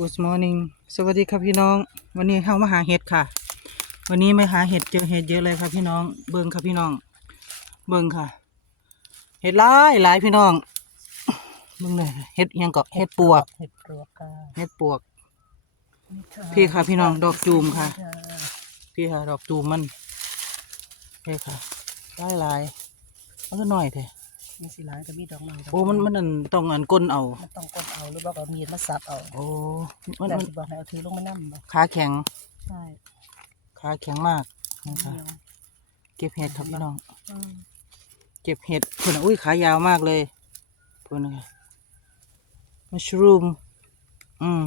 Good morning สวัสดีครับพี่น้อง วันนี้เข้ามาหาเห็ดค่ะ วันนี้ไม่หาเห็ดเจอเห็ดเยอะเลยครับพี่น้อง เบิ่งครับพี่น้อง เบิ่งค่ะ เห็ดหลายหลายพี่น้อง เบิ่งเลยเห็ดอิหยังเกาะเห็ดปวก เห็ดปลวกค่ะเห็ดปวก พี่ค่ะพี่น้องดอกจูมค่ะ พี่ค่ะดอกจูมมันพี่ค่ะหลายหลายมันก็หน่อยเถอะ มีสีหลายก็มีดอกไม้โอ้มันมันนั่นต้องอันก้นเอา มันต้องกดเอาหรือว่าเอามีดมาสับเอาโอ้มันแต่มันที่บอกให้เอาถือลงมานั่งบ่ขาแข็งใช่ขาแข็งมากนี่ค่ะเก็บเห็ดครับพี่น้อง อืมเก็บเห็ดเพื่อนนะอุ้ยขายาวมากเลยเพื่อนนะคะมัชรูมอืม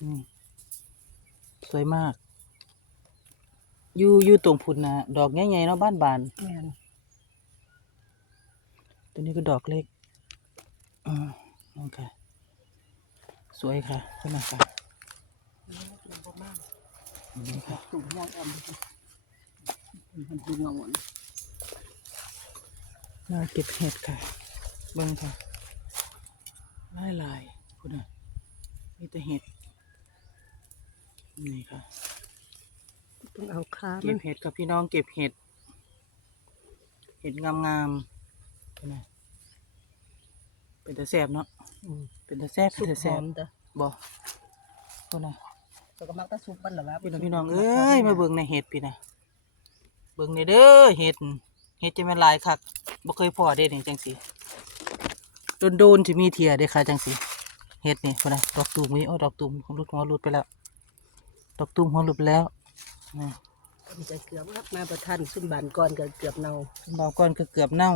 อืมสวยมาก อยู่อยู่ตรงพุ่นนะดอกใหญ่ๆเนาะบ้านบานแม่นตัวนี้ก็ดอกเล็กอืมนั่นค่ะสวยค่ะขึ้นมาค่ะนี่ค่ะตุ่มย่างอ่อนมันดึงเอาหมดมาเก็บเห็ดค่ะเบิ่งค่ะลายลายๆคุณน่ะมีแต่เห็ดนี่ค่ะ ต้องเอาคาเก็มับนเห็ดครับพี่น้องเก็บเห็ด เห็ดงามๆคุณน่ะเป็นแต่แสบเนาะอืมเป็นแต่แสบเป็สุนกแต่หแสอบมจ้ะบ่คุณน่ะตัวก็มักตะซุปมันเหรอวะพี่น้องพี่น้องเอ้ยมาเบิ่งในเห็ดพี่นะเบิ่งในเด้อเห็ดเห็ดจะแม่นหลายคักบ่เคยพอเด้นี่จังสิโดนๆสิมีเทียเด้ค่ะจังสิเห็ดนี่พุ่นน่ะดอกตูมนี่โอ้ดอกตูมของรุดหัวรุดไปแล้ว ดอกตูมหัวรุดไปแล้วนี่มัน จะเกือบรับมาประทันซุ่มบานก่อนก็เกือบเน่าดอกก้อนก็เกือบเน่า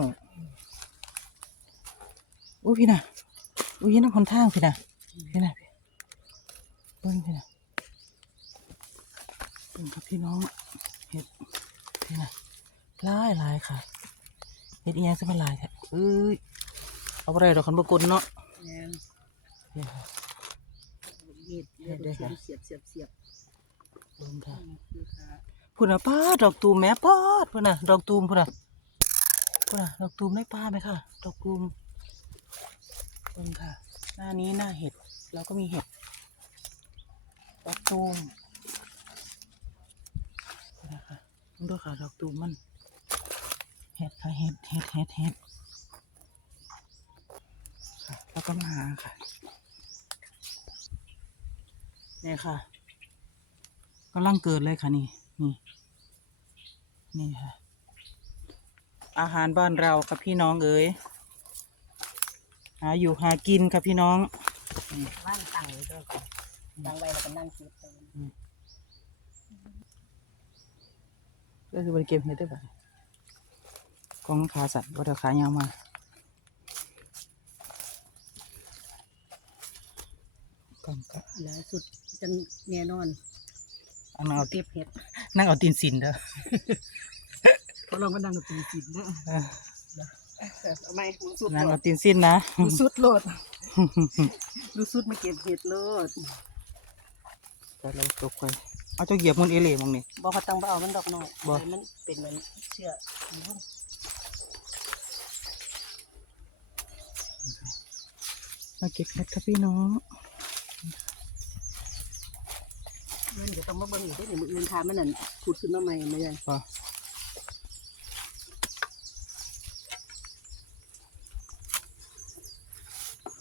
อุ้ยพี่น่ะอุ้ยน้ำคนทางพี่น่ะพี่น่ะพี่เบิ่งพี่น่ะเบิ่งครับพี่น้องเห็ดพี่น่ะหลายหลายค่ะเห็ดอีหยังจะมาหลายแท้เอ้ยเอาไปเลยดอกคันบกลเนาะแม่นนี่ค่ะมีดเลือดเดี๋ยวเสียค่ะบเสียบเสียบเสียบ เบิ่งค่ะพุ่นน่ะป้าดอกตูมแม่ป้าดพุ่นน่ะดอกตูมพุ่นน่ะพุ่นน่ะดอกตูมได้ป้าไหมค่ะ ดอกตูมเบิ่งค่ะ หน้านี้หน้าเห็ดเราก็มีเห็ดดอกตูมนน่ะค่ะดูค่ะดอกตูมมันเห็ดค่ะเห็ดเห็ดเห็ดเห็ดค่ะแล้วก็มาค่ะนี่ค่ะ กำลังเกิดเลยค่ะนี่นี่นี่ค่ะ อาหารบ้านเราครับพี่น้องเอ๋ยหาอยู่หากินครับพี่น้องว่างตังไว้ด้วยค่ะตังไว้แล้วก็นั่งคิดไปก็คือบริเกมเฮ็ดได้แบบกองขาสัตว์ว่าเธอขายาวมาก่อนก็ล่าสุดจังแน่นอน นนั้นเอาเก็บเห็ดนั่งเอาตีนสินเด้อเขาลองมานั่งกับตีจิตเนอะเออเอาไหมดูสุดนั่งโลเอาดตีนสินนะดูสุดโลดดูสุดมาเก็บเห็ดโลดแต่เราตกไปเอาเจ้าเหยียบมันเอเล่มองนี่ บอกเขาตังบ่เอามันดอกน้อยบ่ ให้มันเป็นเหมือนเชื่อมาเก็บเห็ดครับพี่น้อง มันเดี๋ยวต้องมาเบิ่งอยู่ได้หนึ่งมืออื่นทามันนั่นพูดขึ้นมาใหม่ไม่ได้ป่ะ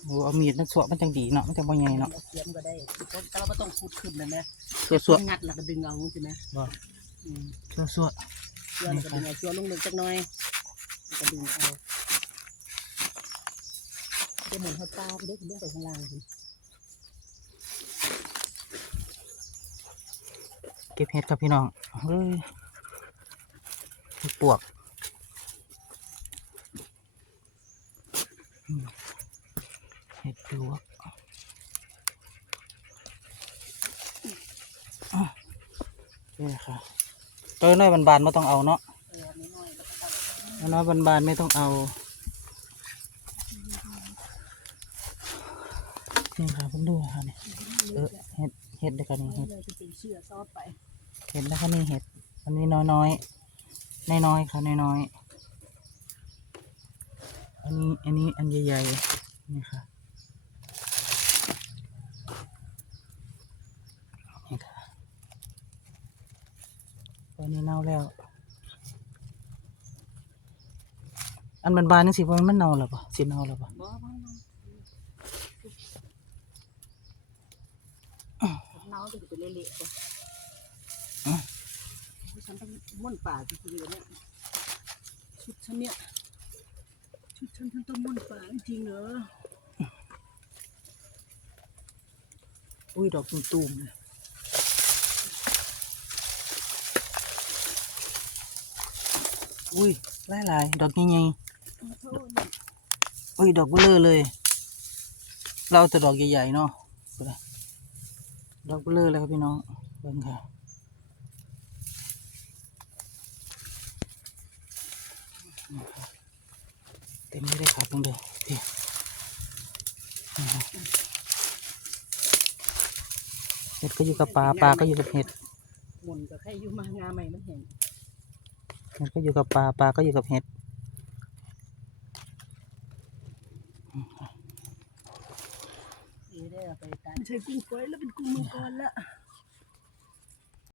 โอ้เอามีดนั่นสวะมันจังดีเนาะมันจังบ่ใหญ่เนาะเสียมก็ได้แต่เราก็ต้องพูดขึ้นนะแม่สวะสวะงัดแล้วก็ดึงเอาใช่ไหมบ่อืมสวะสวะเชื่อแล้วก็ดึงเอาเชื่อลงลึกจักหน่อยแล้วก็ดึงเอาจะเหมือนเขาตาไปได้ถึงลงไปข้างล่างสิ เก็บเห็ดครับพี่น้องเฮ้ยปวกเห็ดปวกอะนี่ค่ะตัวน้อยบานๆไม่ต้องเอาเนาะน้อยๆแล้วน้อยบานๆไม่ต้องเอา นี่ค่ะผมดูค่ะเนี่เออเห็ด เห็ดเด้วยกันนี่เห็ดเลยเป็นเชื่อซอไปเห็ดนะคะนี่เห็ดอันนี้น้อยน้อยน้อยน้อยค่ะน้อยน้อยอันนี้อันนี้อันใหญ่ๆนี่ค่ะนี่ค่ะตอนนี้เน่าแล้ว อันบานๆนี่สิว่ามันเน่าหรือเปล่าสิเน่าหรือเปล่า เน่าจะเป็นเละๆป่ะฉันต้องม่วนป่าจริงๆเลยเนี่ยชุดฉันเนี่ยชุดฉันฉันต้องม่วนป่าจริงๆเหรออุ้ยดอกตุ่มๆเลยอุ้ยหลายๆดอกใหญ่ๆอุ้ยดอกเบลอเลย เราเอาแต่ดอกใหญ่ๆเนาะไปเลย ดอกเบลอเลยครับพี่น้องเบิ่งค่ะเต็มไม่ได้ครับเพิ่งเด้อพี่เห็ดก็อยู่กับปลาปลาก็อยู่กับเห็ดหมุนกับใครอยู่มางาใหม่มันเห็นเห็ดก็อยู่กับปลาปลาก็อยู่กับเห็ด ดีได้เอาไ